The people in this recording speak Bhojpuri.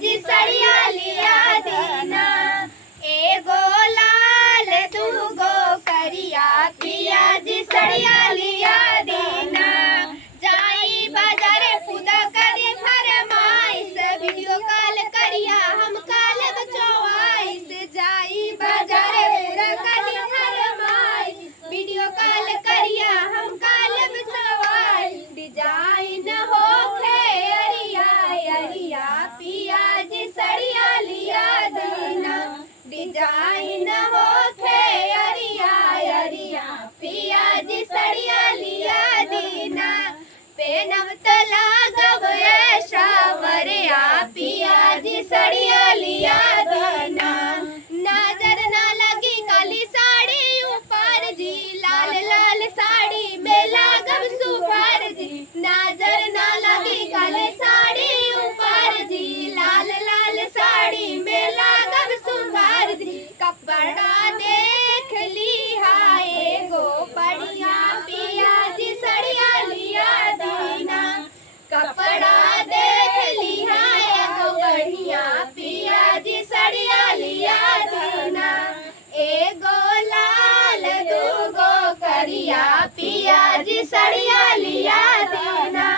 जी सड़िया लिया दीना। एगो लाल दूगो करिया पिया जी सड़िया लिया दीना। जाई बाजारे खुदा करी फरमाइश वीडियो कॉल करिया हम काल बचवाइस। जाई बाजारे पूरा करी फरमाइश वीडियो कॉल करिया हम काल बचवाइस। डिजाइन होखे अरिया अरिया पिया जी सड़िया लिया दीना। डिजाइन होखे अरिया अरिया पिया जी सड़िया लिया दीना। पेनम तला गब ऐसा वरिया पिया जी सड़िया लिया दीना। नजर ना लगी काली साड़ी ऊपर जी लाल लाल साड़ी में लागब सुपर जी। नजर ना लगी काली साड़ी ऊपर जी लाल लाल साड़ी में लागब सुपर जी। कपड़ा देख ली हाय गो बढ़िया पिया जी सड़िया लिया दीना। कपड़ा देख ली हाय गो बढ़िया पिया जी सड़िया लिया दीना। एगो लाल दूगो करिया पिया जी सड़िया लिया दीना।